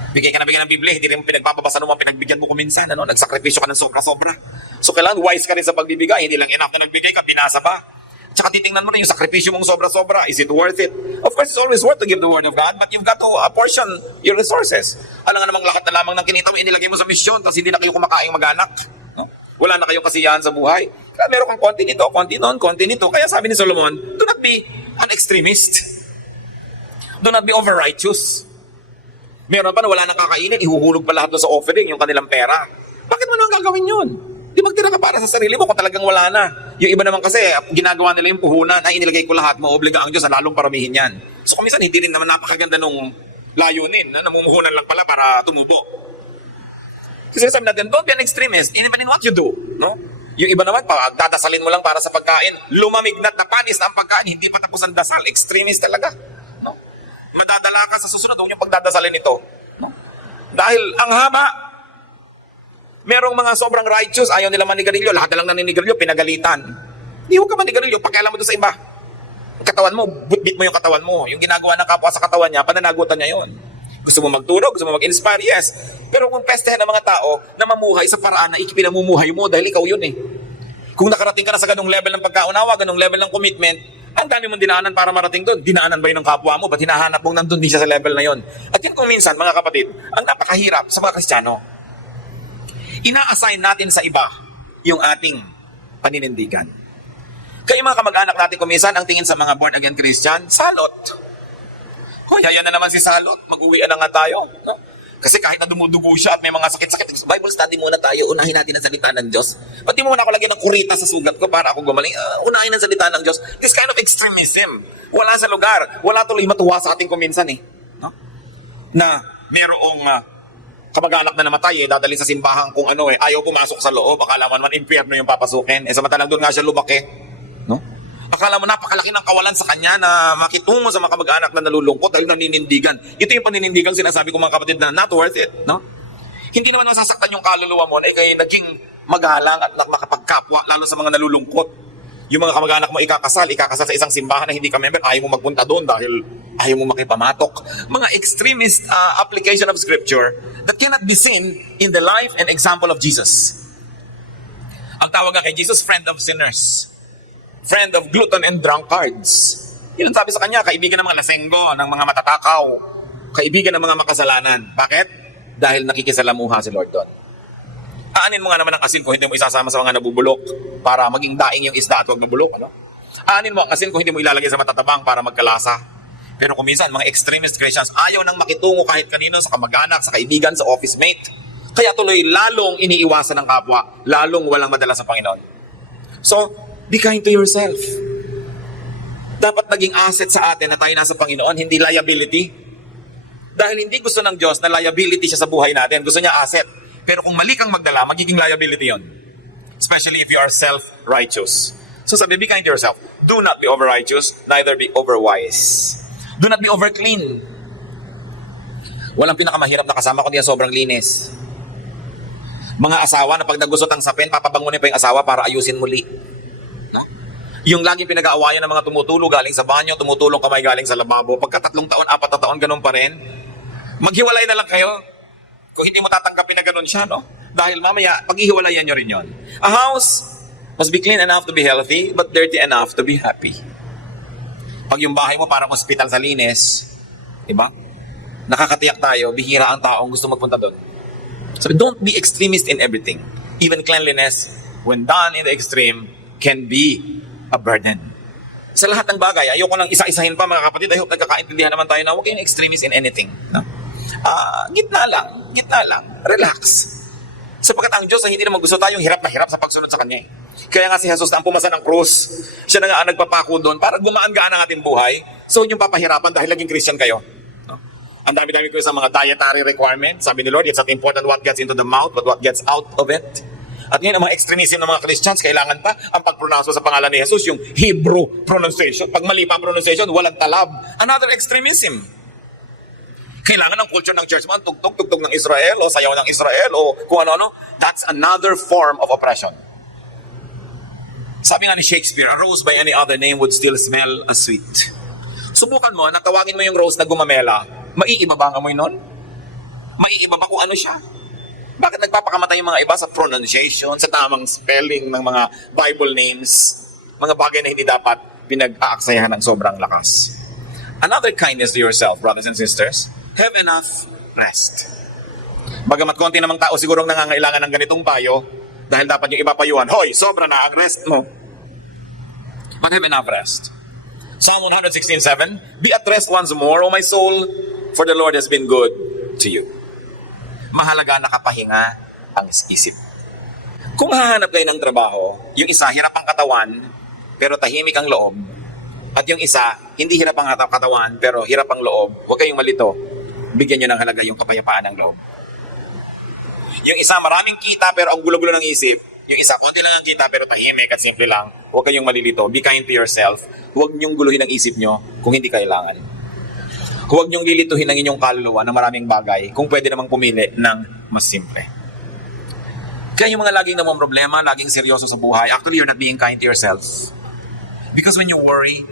Bigay ka na bigyan ng Biblia, hindi rin pinagpapabasa naman, pinagbigyan mo ko minsan, nagsakripisyo ka ng sobra-sobra. So kailangan wise ka rin sa pagbibigay, hindi lang enough na nagbigay ka, binasa pa. Tsaka titingnan mo rin yung sakripisyo mong sobra-sobra, is it worth it? Of course, it's always worth to give the word of God, but you've got to apportion your resources. Alam nga namang lakat na lamang ng kinita mo, inilagay mo sa misyon, tapos hindi na kayo kumakaing mag-anak. No? Wala na kayong kasiyahan sa buhay. Kaya meron kang konti nito, konti noon, konti nito. Kaya sabi ni Solomon, do not be an extremist. Do not be over-righteous. Meron pa na wala nang kakainin, ihuhulog pa lahat doon sa offering, yung kanilang pera. Bakit mo naman gagawin yun? Di magtira ka para sa sarili mo kung talagang wala na. Yung iba naman kasi, ginagawa nila yung puhunan, ay inilagay ko lahat, maobliga ang Diyos na lalong paramihin yan. So kung minsan, hindi rin naman napakaganda nung layunin, na namumuhunan lang pala para tumubo. Kasi sabi natin, don't be an extremist, even in what you do. No? Yung iba naman, pag dadasalin mo lang para sa pagkain, lumamignat na panis na ang pagkain, hindi pa tapos ang dasal, extremist talaga. No? Madadala ka sa susunod, huwag yung pagdadasalin ito. No? Dahil ang haba, merong mga sobrang righteous, ayaw nila manigarilyo, lahat na lang naninigarilyo, pinagalitan. Hindi huwag ka manigarilyo, pakialam mo doon sa iba. Ang katawan mo, butbit mo yung katawan mo. Yung ginagawa ng kapwa sa katawan niya, pananagutan niya yon. Gusto mo magturo, gusto mo mag-inspire, yes. Pero kung pestehan ng mga tao na mamuhay sa paraan na ikipinamumuhay mo dahil ikaw yun eh. Kung nakarating ka na sa ganung level ng pagkaunawa, ganung level ng commitment, ang dami mong dinaanan para marating doon. Dinaanan ba yun ng kapwa mo? Ba't hinahanap mong nandun din siya sa level na yon? At yun kung minsan, mga kapatid, ang napakahirap sa mga Kristiyano. Ina-assign natin sa iba yung ating paninindigan. Kaya mga kamag-anak natin kung minsan, ang tingin sa mga born-again Christian, salot. Hoy, ayan na naman si Salot, mag-uwian na nga tayo. No? Kasi kahit na dumudugo siya at may mga sakit-sakit, Bible study muna tayo, unahin natin ang salita ng Diyos. Pati mo na ako lagyan ng kurita sa sugat ko para ako gumaling, unahin ang salita ng Diyos. This kind of extremism, wala sa lugar, wala tuloy matuwa sa ating kuminsan eh. No? Na merong kamag-anak na namatay dadali sa simbahan kung ano ayaw pumasok sa loob, akala man impyerno yung papasukin. Samantalang doon nga siya lumaki. No? Akala mo napakalaki ng kawalan sa kanya na makitungo sa mga kamag-anak na nalulungkot dahil naninindigan. Ito yung paninindigan sinasabi ko mga kapatid na not worth it. No? Hindi naman masasaktan yung kaluluwa mo na ikay naging magalang at makapagkapwa lalo sa mga nalulungkot. Yung mga kamag-anak mo ikakasal sa isang simbahan na hindi ka member, ayaw mo magpunta doon dahil ayaw mo makipamatok. Mga extremist application of scripture that cannot be seen in the life and example of Jesus. Ang tawag nga kay Jesus, friend of sinners. Friend of glutton and drunkards. Yun ang sabi sa kanya, kaibigan ng mga lasenggo, ng mga matatakaw, kaibigan ng mga makasalanan. Bakit? Dahil nakikisalamuha si Lord doon. Aanin mo nga naman ang asin kung hindi mo isasama sa mga nabubulok para maging daing yung isda at huwag mabulok. Ano? Aanin mo ang asin kung hindi mo ilalagay sa matatabang para magkalasa. Pero kung minsan, mga extremist Christians, ayaw nang makitungo kahit kanino sa kamag-anak, sa kaibigan, sa office mate. Kaya tuloy lalong iniiwasan ng kapwa, lalong walang madala sa Panginoon. So, be kind to yourself. Dapat naging asset sa atin na tayo nasa Panginoon, hindi liability. Dahil hindi gusto ng Diyos na liability siya sa buhay natin. Gusto niya asset. Pero kung mali kang magdala, magiging liability yon. Especially if you are self-righteous. So sabi, be kind to yourself. Do not be over-righteous, neither be over-wise. Do not be over-clean. Walang pinakamahirap na kasama kundi ang sobrang linis. Mga asawa na pag nagusot ang sapin, papabangunin pa yung asawa para ayusin muli. No? Yung laging pinag-aawayan ng mga tumutulo galing sa banyo, tumutulong kamay galing sa lababo, pagka 3 taon, 4 na taon, ganun pa rin. Maghiwalay na lang kayo kung hindi mo tatanggapin na ganun siya, no? Dahil mamaya, paghihiwalayan nyo rin yon. A house must be clean enough to be healthy, but dirty enough to be happy. Pag yung bahay mo parang hospital sa linis, diba? Nakakatiyak tayo, bihira ang taong gusto magpunta doon. So don't be extremist in everything. Even cleanliness, when done in the extreme, can be a burden. Sa lahat ng bagay, ayoko nang isa-isahin pa mga kapatid. I hope nagkakaintindihan naman tayo na huwag kayong extremist in anything. No? Gitna lang, relax. Sapagkat ang Diyos ay hindi naman gusto tayong hirap na hirap sa pagsunod sa Kanya. Kaya nga si Jesus na ang pumasa ng krus, siya na nga ang nagpapako doon para gumaan-gaan ang ating buhay. So yung papahirapan dahil naging Christian kayo. No? Ang dami-dami ko sa mga dietary requirements. Sabi ni Lord, it's not important what gets into the mouth, but what gets out of it. At ngayon, ang mga extremism ng mga Christians, kailangan pa ang pagpronounce sa pangalan ni Jesus, yung Hebrew pronunciation. Pag mali pa ang pronunciation, walang talab. Another extremism. Kailangan ng culture ng church man, tugtog ng Israel, o sayaw ng Israel, o kung ano-ano. That's another form of oppression. Sabi nga ni Shakespeare, a rose by any other name would still smell as sweet. Subukan mo, natawagin mo yung rose na gumamela, maiiba ba ang amoy nun? Maiiba ba kung ano siya? Bakit nagpapakamatay yung mga iba sa pronunciation, sa tamang spelling ng mga Bible names, mga bagay na hindi dapat pinag-aaksayahan ng sobrang lakas? Another kindness to yourself, brothers and sisters, have enough rest. Bagamat konti namang tao sigurong nangangailangan ng ganitong payo, dahil dapat yung iba payuhan, hoy, sobra na ang rest mo. But have enough rest. Psalm 116:7, be at rest once more, O my soul, for the Lord has been good to you. Mahalaga nakapahinga ang isip. Kung hahanap kayo ng trabaho, yung isa hirap ang katawan, pero tahimik ang loob. At yung isa, hindi hirap ang katawan, pero hirap ang loob. Huwag kayong malito. Bigyan nyo ng halaga yung kapayapaan ng loob. Yung isa, maraming kita, pero ang gulo-gulo ng isip. Yung isa, konti lang ang kita, pero tahimik at simple lang. Huwag kayong malilito. Be kind to yourself. Huwag nyong guluhin ang isip nyo kung hindi kailangan. Huwag nyong lilituhin ang inyong kaluluwa ng maraming bagay kung pwede namang pumili ng mas simple. Kaya yung mga laging namang problema, laging seryoso sa buhay, actually you're not being kind to yourself. Because when you worry,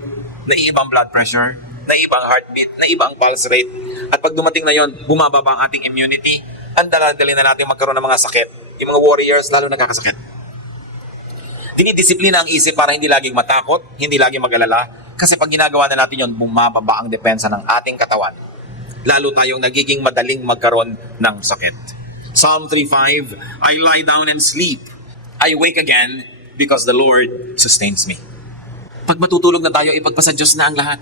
naiiba ang blood pressure, naiiba ang heartbeat, naiiba ang pulse rate, at pag dumating na yon, bumababa ang ating immunity, ang dali na natin magkaroon ng mga sakit. Yung mga warriors, lalo nagkakasakit. Dinidisiplina ang isip para hindi laging matakot, hindi laging mag-alala, kasi pag ginagawa na natin yon, bumababa ang depensa ng ating katawan. Lalo tayong nagiging madaling magkaroon ng sakit. Psalm 3:5, I lie down and sleep. I wake again because the Lord sustains me. Pag matutulog na tayo, ipagpasa Diyos na ang lahat.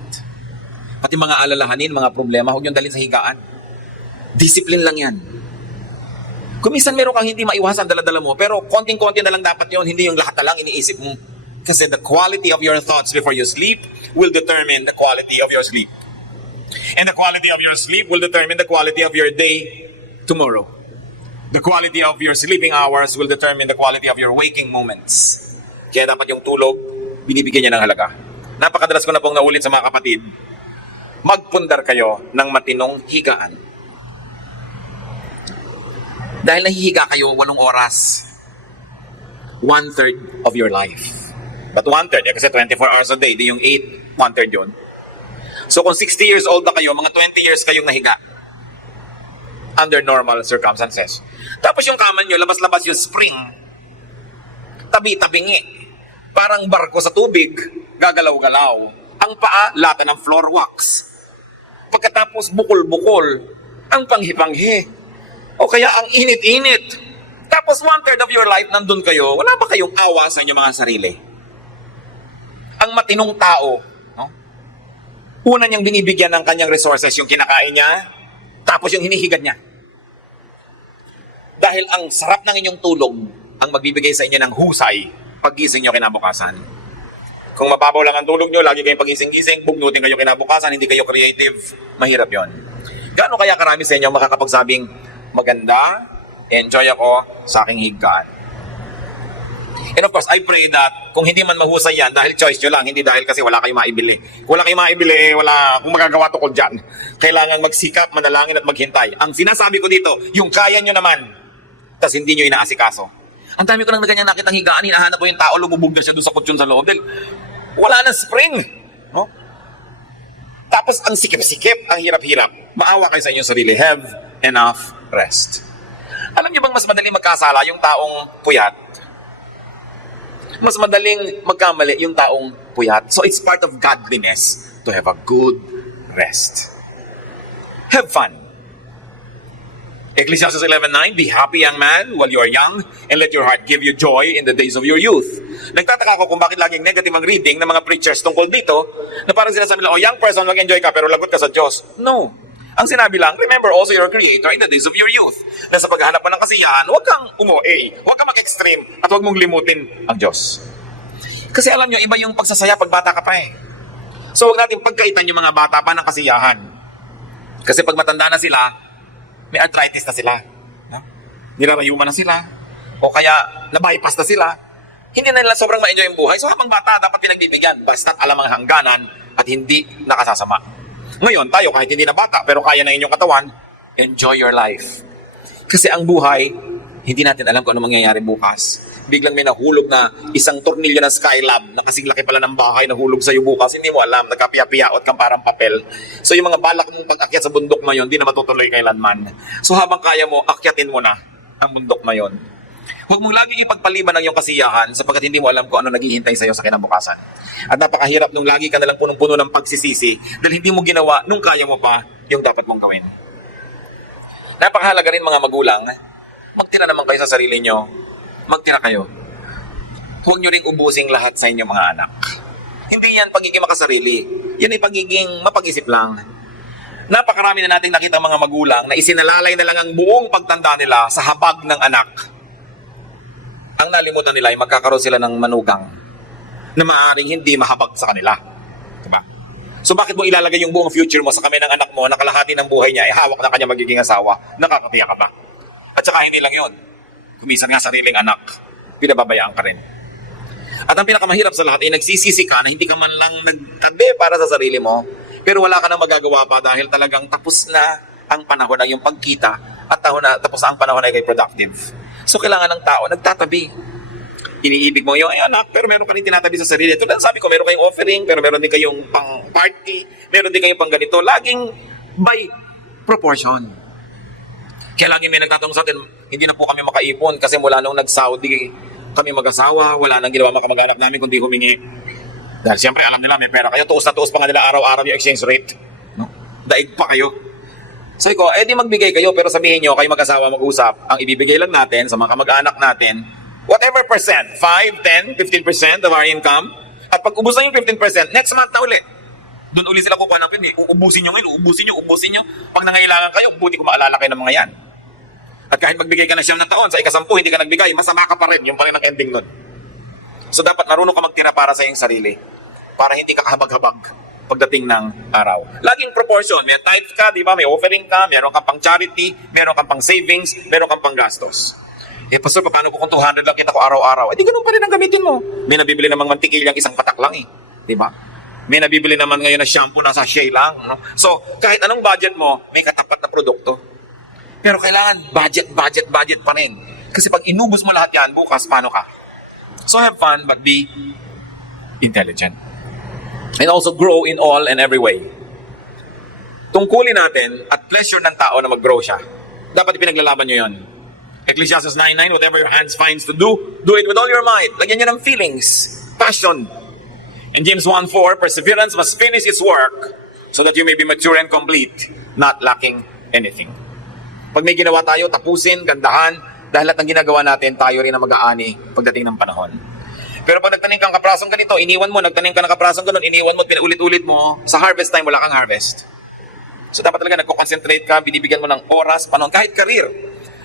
Pati mga alalahanin, mga problema, huwag yung dalhin sa higaan. Discipline lang yan. Kung minsan meron kang hindi maiwasan dala-dala mo, pero konting-konti na lang dapat yon, hindi yung lahat na lang iniisip mo. Kasi the quality of your thoughts before you sleep will determine the quality of your sleep. And the quality of your sleep will determine the quality of your day tomorrow. The quality of your sleeping hours will determine the quality of your waking moments. Kaya dapat yung tulog, binibigyan niya ng halaga. Napakadalas ko na pong naulit sa mga kapatid, magpundar kayo ng matinong higaan. Dahil nahihiga kayo 8 oras, 1/3 of your life. But 1/3, kasi 24 hours a day, di yung 8, 1/3 yun. So kung 60 years old na kayo, mga 20 years kayong nahiga under normal circumstances. Tapos yung kama nyo, labas-labas yung spring, tabi-tabingi, parang barko sa tubig, gagalaw-galaw. Ang paa, lata ng floor wax. Pagkatapos bukol-bukol, ang panghi-panghi. O kaya ang init-init. Tapos 1/3 of your life, nandun kayo, wala ba kayong awa sa inyong mga sarili? Ang matinong tao, no? Una niyang binibigyan ng kanyang resources, yung kinakain niya, tapos yung hinihigad niya. Dahil ang sarap ng inyong tulog, ang magbibigay sa inyo ng husay, paggising nyo kinabukasan. Kung mababaw lang ang tulog nyo, lagi kayong pagising-gising, bugnutin kayo kinabukasan, hindi kayo creative, mahirap yon. Gaano kaya karami sa inyo makakapagsabing, maganda, enjoy ako sa aking higaan. And of course, I pray that kung hindi man mahusay yan, dahil choice nyo lang, hindi dahil kasi wala kayong maibili. Kung wala kayong maibili, wala kung magagawa tukol dyan. Kailangan magsikap, manalangin at maghintay. Ang sinasabi ko dito, yung kaya nyo naman, tas hindi nyo inaasikaso. Ang dami ko nang ganyan nakitang higaan, hinahanap ko yung tao, lumubog na siya doon sa kutsyon sa loob. Dahil wala na spring. No? Tapos ang sikip-sikip, ang hirap-hirap. Maawa kayo sa inyong sarili. Have enough rest. Alam niyo bang mas madaling magkasala yung taong puyat? Mas madaling magkamali yung taong puyat. So it's part of godliness to have a good rest. Have fun. Ecclesiastes 11:9, be happy, young man, while you are young, and let your heart give you joy in the days of your youth. Nagtataka ko kung bakit laging negative ang reading ng mga preachers tungkol dito, na parang sinasabi lang, young person, mag-enjoy ka, pero lagot ka sa Diyos. No. Ang sinabi lang, remember also your Creator in the days of your youth. Na sa paghahanap mo ng kasiyahan, huwag kang umo-A, huwag kang mag-extreme, at huwag mong limutin ang Diyos. Kasi alam nyo, iba yung pagsasaya pag bata ka pa eh. So huwag natin pagkaitan yung mga bata pa ng kasiyahan. Kasi pag matanda na sila, may arthritis na sila. No? Nirarayuman na sila. O kaya na-bypass na sila. Hindi na nila sobrang ma-enjoy yung buhay. So habang bata, dapat pinagbibigyan. Basta't alam ang hangganan at hindi nakasasama. Ngayon, tayo kahit hindi na bata, pero kaya na inyong katawan, enjoy your life. Kasi ang buhay, hindi natin alam kung ano mangyayari bukas. Biglang may nahulog na isang tornilyo ng Skylab na kasing laki pala ng bahay nahulog sa'yo bukas. Hindi mo alam, nagkapiya-piyaot kang parang papel. So yung mga balak mong pag-akyat sa bundok na yun, di na matutuloy kailanman. So habang kaya mo, akyatin mo na ang bundok na yun. Huwag mong laging ipagpaliban ang iyong kasiyahan sapagkat hindi mo alam kung ano naghihintay sa'yo sa kinabukasan. At napakahirap nung lagi ka nalang punong-puno ng pagsisisi dahil hindi mo ginawa nung kaya mo pa yung dapat mong gawin. Napakahalaga rin mga magulang, magtira naman kayo sa sarili nyo. Magtira kayo. Huwag nyo ring ubusing lahat sa inyong mga anak. Hindi yan pagiging makasarili. Yan ay pagiging mapag-isip lang. Napakarami na nating nakita mga magulang na isinalalay na lang ang buong pagtanda nila sa habag ng anak. ang nalimutan nila ay magkakaroon sila ng manugang na maaaring hindi mahabag sa kanila. Diba? So bakit mo ilalagay yung buong future mo sa kamay ng anak mo na kalahati ng buhay niya ay hawak na kanya magiging asawa? Nakakatiya ka ba? At saka hindi lang yun. Kumisan nga sariling anak, pinababayaan ka rin. At ang pinakamahirap sa lahat ay nagsisisi ka na hindi ka man lang nagtabi para sa sarili mo, pero wala ka nang magagawa pa dahil talagang tapos na ang panahon ng iyong pagkita at tapos na ang panahon na ikay productive. So kailangan ng tao nagtatabi. Iniibig mo yung ay anak, pero meron ka rin tinatabi sa sarili. Ito lang sabi ko, meron kayong offering, pero meron din kayong pang party, meron din kayong pang ganito. Laging by proportion. Kaya laging may nagtatanong sa atin, hindi na po kami makaipon kasi mula nung nag-Saudi kami mag-asawa, wala nang ginawa makamag-anak namin kundi humingi. Dahil siyempre alam nila may pera kayo, tuos na tuos pa nga nila araw-araw yung exchange rate. No? Daig pa kayo. Sabi ko, di magbigay kayo, pero sabihin nyo, kayo mag-asawa mag-usap, ang ibibigay lang natin sa mga kamag-anak natin, whatever percent, 5, 10, 15% of our income, at pag ubus na yung 15%, next month na uli. Doon uli sila kukuha ng pindi. Kung ubusin nyo ngayon, ubusin nyo. Pag nangailangan kayo, buti ko maalala kayo ng mga yan. At kahit magbigay ka na siyam na taon, sa ikasampu, hindi ka nagbigay, masama ka pa rin. Yung pa rin ang ending nun. So dapat marunong ka magtira para sa iyong sarili. Para hindi ka kahabag-habag pagdating ng araw. Laging proportion. May tithe ka, di ba? May offering ka, meron kang pang charity, meron kang pang savings, meron kang pang gastos. Pastor, paano ko kung 200 lang kita ko araw-araw? Di ganun pa rin ang gamitin mo. May nabibili namang mantikilyang isang patak lang eh. Di ba? May nabibili naman ngayon na shampoo na sachet lang. No? So, kahit anong budget mo, may katapat na produkto. Pero kailangan budget pa rin. Kasi pag inubos mo lahat yan, bukas, paano ka? So have fun, but be intelligent. And also grow in all and every way. Tungkulin natin at pleasure ng tao na mag-grow siya. Dapat ipinaglalaban nyo yun. Ecclesiastes 9:9, whatever your hands finds to do it with all your might. Lagyan nyo ng feelings, passion. And James 1:4, perseverance must finish its work so that you may be mature and complete, not lacking anything. Pag may ginawa tayo, tapusin, gandahan, dahil lahat ng ginagawa natin, tayo rin ang mag-aani pagdating ng panahon. Pero pag nagtanim kang kaprasong ganito, iniwan mo, nagtanim ka ng kaprasong ganun, iniwan mo, pinaulit-ulit mo, sa harvest time, wala kang harvest. So dapat talaga nagko-concentrate ka, binibigyan mo ng oras, panahon, kahit career.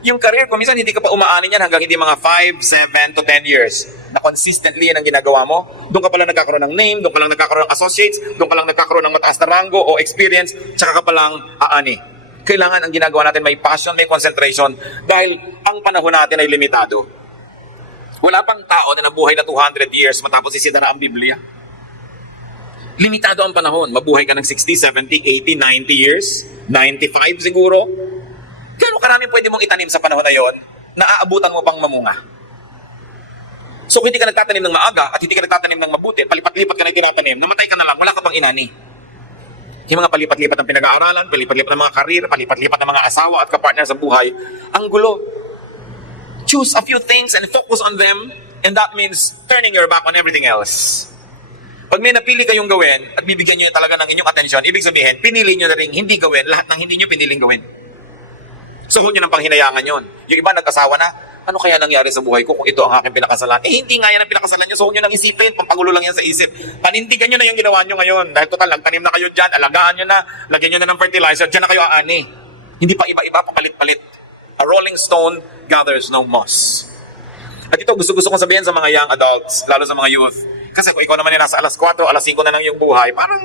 Yung career, kung minsan hindi ka pa umaanin yan hanggang hindi mga 5, 7 to 10 years na consistently yan ang ginagawa mo, doon ka pala nagkakaroon ng name, doon ka lang nagkakaroon ng associates, doon ka lang nagkakaroon ng mataas na rango o experience, tsaka ka palang aani. Kailangan ang ginagawa natin may passion, may concentration, dahil ang panahon natin ay limitado. Wala pang tao na nabuhay na 200 years matapos isidara ang Biblia. Limitado ang panahon. Mabuhay ka ng 60, 70, 80, 90 years, 95 siguro. Kano karami pwede mong itanim sa panahon na yon na aabutan mo pang mamunga? So kung hindi ka nagtatanim ng maaga at hindi ka nagtatanim ng mabuti, palipat-lipat ka na tinatanim, namatay ka na lang, wala ka pang inani. Yung mga palipat-lipat ng pinag-aaralan, palipat-lipat ng mga karir, palipat-lipat ng mga asawa at kapartner sa buhay, ang gulo. Choose a few things and focus on them, and that means turning your back on everything else. Pag may napili kayong gawin at bibigyan nyo talaga ng inyong atensyon, ibig sabihin, pinili nyo na rin hindi gawin lahat ng hindi nyo piniling gawin. So huwag nyo ng panghinayangan yon. Yung iba nagkasawa na, ano kaya nangyari sa buhay ko kung ito ang aking pinakasalan? Hindi nga yan ang pinakasalan nyo, so huwag nyo nang isipin, pampagulo lang yan sa isip. Panindigan nyo na yung ginawa nyo ngayon. Dahil total, nagtanim na kayo dyan, alagaan nyo na, lagyan nyo na ng fertilizer, dyan na kayo aani. Hindi pa iba-iba, papalit-palit. A rolling stone gathers no moss. At ito, gusto-gusto kong sabihin sa mga young adults, lalo sa mga youth, kasi kung ikaw naman yung nasa alas 4, alas 5 na ng iyong buhay, parang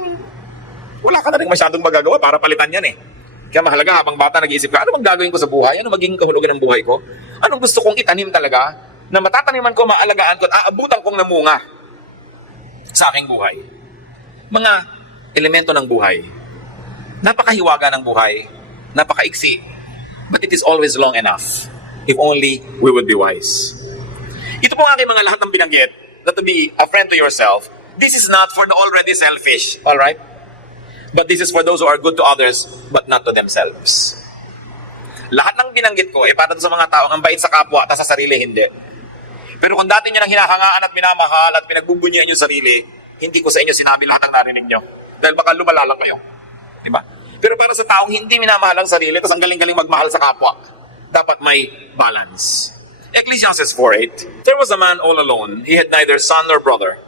wala ka na rin masyadong magagawa para palitan yan eh. Kaya mahalaga habang bata nag-iisip ka, ano bang gagawin ko sa buhay? Ano magiging kahulugan ng buhay ko? Anong gusto kong itanim talaga na matataniman ko, maalagaan ko at aabutan kong namunga sa aking buhay? Mga elemento ng buhay. Napakahiwaga ng buhay, napakaiksi, but it is always long enough if only we would be wise. Ito po ang aking mga lahat ng binanggit na to be a friend to yourself. This is not for the already selfish, alright? But this is for those who are good to others, but not to themselves. Lahat ng binanggit ko, para sa mga taong ang bait sa kapwa at sa sarili, hindi. Pero kung dati nyo nang hinahangaan at minamahal at pinagbubunyian yung sarili, hindi ko sa inyo sinabi lahat ng narinig nyo. Dahil baka lumala lang kayo. Diba? Pero para sa taong hindi minamahal ang sarili, tapos ang galing-galing magmahal sa kapwa, dapat may balance. Ecclesiastes 4:8, there was a man all alone. He had neither son nor brother.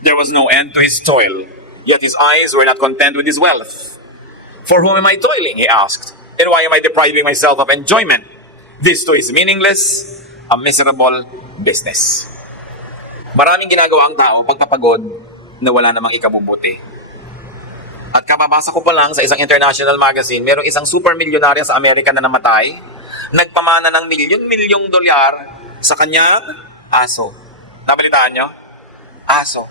There was no end to his toil. Yet his eyes were not content with his wealth. For whom am I toiling? He asked. And why am I depriving myself of enjoyment? This too is meaningless, a miserable business. Maraming ginagawa ang tao pagpapagod na wala namang ikabubuti. At kababasa ko pa lang sa isang international magazine, merong isang super milyonarya sa Amerika na namatay, nagpamana ng milyon-milyong dolyar sa kanyang aso. Nabalitaan nyo? Aso.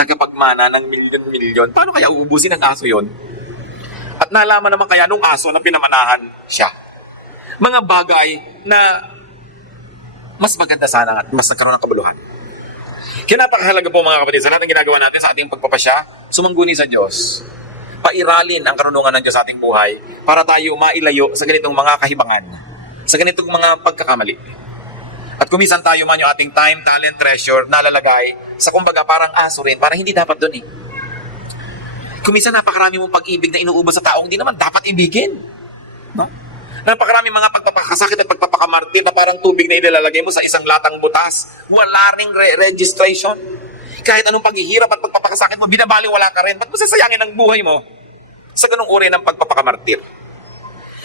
Tagapagmana ng milyon-milyon. Paano kaya uubusin ng aso yon? At nalaman naman kaya nung aso na pinamanahan siya. Mga bagay na mas maganda sana at mas nagkaroon ng kabuluhan. Kaya napakahalaga po mga kapatid, sa lahat ng ginagawa natin sa ating pagpapasya, sumangguni sa Diyos. Pairalin ang karunungan ng Diyos sa ating buhay para tayo mailayo sa ganitong mga kahibangan, sa ganitong mga pagkakamali. At kumisan tayo man yung ating time, talent, treasure, nalalagay sa kumbaga parang aso rin, parang hindi dapat doon eh. Kumisan napakarami mong pag-ibig na inuubos sa taong hindi naman dapat ibigin. No? Napakarami mga pagpapakasakit at pagpapakamartir na parang tubig na inilalagay mo sa isang latang butas. Wala ring registration. Kahit anong paghihirap at pagpapakasakit mo, binabaliwala ka rin. Ba't mo sasayangin ang buhay mo sa ganung uri ng pagpapakamartir?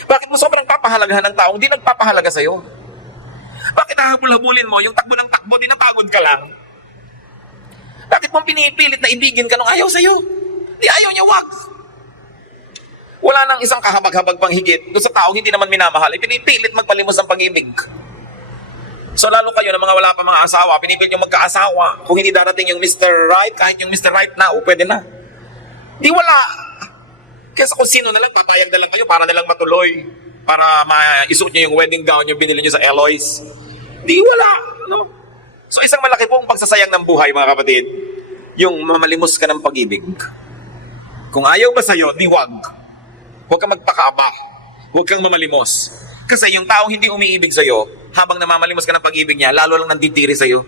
Bakit mo sobrang papahalagahan ng taong di nagpapahalaga sa'yo? Bakit hahabol-habulin mo yung takbo ng takbo, di napagod ka lang? Bakit mo pinipilit na ibigin ka nung ayaw sa'yo? Di ayaw niya, wag. Wala nang isang kahabag-habag pang higit doon sa taong hindi naman minamahal. Pinipilit magpalimos ng pag-ibig. So lalo kayo na mga wala pa mga asawa, pinipilit yung magkaasawa. Kung hindi darating yung Mr. Right, kahit yung Mr. Right na, pwede na. Di wala. Kesa kung sino na lang, papayag na lang kayo para na lang matuloy. Para maisuot nyo yung wedding gown yung binili nyo sa Eloise. Di wala. No? So isang malaki pong pagsasayang ng buhay mga kapatid, yung mamalimos ka ng pag-ibig. Kung ayaw ba sa'yo, di wag. Huwag kang magpakaaba. Huwag kang mamalimos. Kasi yung taong hindi umiibig sa'yo, habang namamalimos ka ng pag-ibig niya, lalo lang nanditiri sa'yo.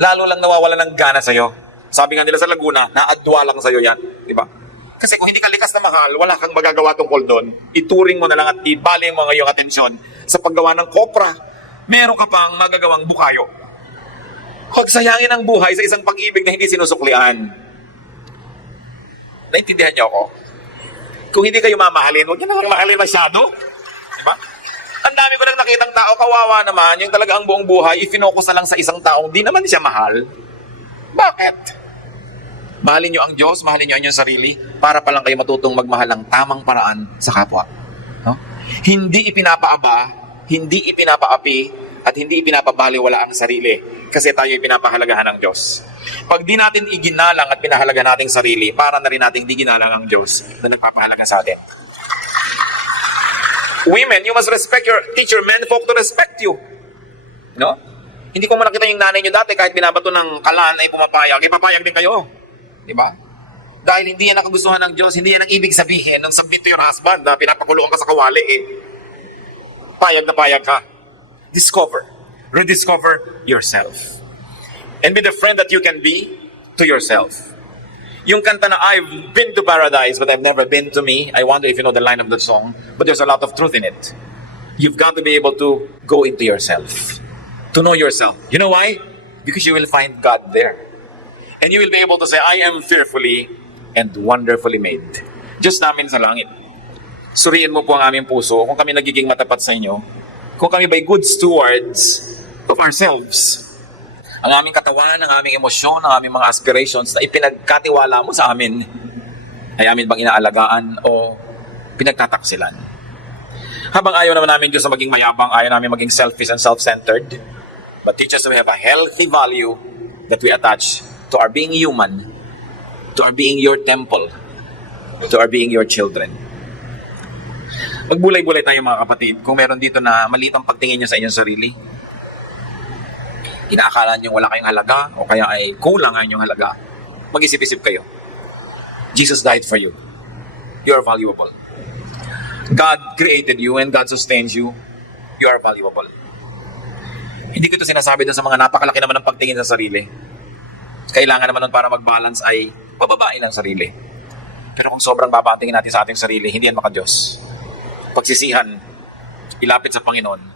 Lalo lang nawawala ng gana sa'yo. Sabi nga nila sa Laguna, naadwa lang sa'yo yan. Diba? Kasi kung hindi ka likas na mahal, wala kang magagawa tungkol doon. Ituring mo na lang at ibali mo ngayong atensyon sa paggawa ng kopra. Meron ka pang magagawang bukayo. Huwag sayangin ang buhay sa isang pag-ibig na hindi sinusuklian. Naintindihan niyo ako? Kung hindi kayo mamahalin, huwag niyo na lang mahalin masyado. Diba? Ang dami ko lang nakitang tao, kawawa naman, yung talaga ang buong buhay, i-focus na lang sa isang taong di naman siya mahal. Bakit? Mahalin niyo ang Diyos, mahalin niyo ang inyong sarili, para pa lang kayo matutong magmahal ng tamang paraan sa kapwa. No? Hindi ipinapaaba, hindi ipinapaapi, at hindi ipinapabaliwala ang sarili, kasi tayo ipinapahalagahan ng Diyos. Pag di natin iginalang at pinahalaga nating sarili, para na rin nating di ginalang ang Diyos na nagpapahalaga sa atin. Women, you must respect your teacher. Men folk to respect you. No? Hindi ko man nakita yung nanay nyo dati, kahit binabato ng kalan ay pumapayag, ipapayag din kayo. Diba? Dahil hindi yan nakagustuhan ng Diyos, hindi yan ang ibig sabihin ng submit to your husband na pinapakulungan ka sa kawali eh. Payag na payag ka. Discover. Rediscover yourself. And be the friend that you can be to yourself. Yung kanta na, I've been to paradise, but I've never been to me. I wonder if you know the line of the song, but there's a lot of truth in it. You've got to be able to go into yourself. To know yourself. You know why? Because you will find God there. And you will be able to say, I am fearfully and wonderfully made. Diyos namin sa langit. Suriin mo po ang aming puso kung kami nagiging matapat sa inyo. Kung kami ba'y good stewards of ourselves. Ang aming katawan, ang aming emosyon, ang aming mga aspirations na ipinagkatiwala mo sa amin, ay amin bang inaalagaan o pinagtataksilan? Habang ayaw naman namin Diyos na maging mayabang, ayaw namin maging selfish and self-centered, but teach us to have a healthy value that we attach to our being human, to our being your temple, to our being your children. Magbulay-bulay tayo mga kapatid kung meron dito na maliit ang pagtingin nyo sa inyong sarili. Inaakala nyo wala kayong halaga o kaya ay kulang ang inyong halaga. Mag-isip-isip kayo. Jesus died for you. You are valuable. God created you and God sustains you. You are valuable. Hindi ko ito sinasabi doon sa mga napakalaki naman ng pagtingin sa sarili. Kailangan naman nun para mag-balance ay pababain ang sarili. Pero kung sobrang babatingin natin sa ating sarili, hindi yan maka-Diyos. Pagsisihan, ilapit sa Panginoon,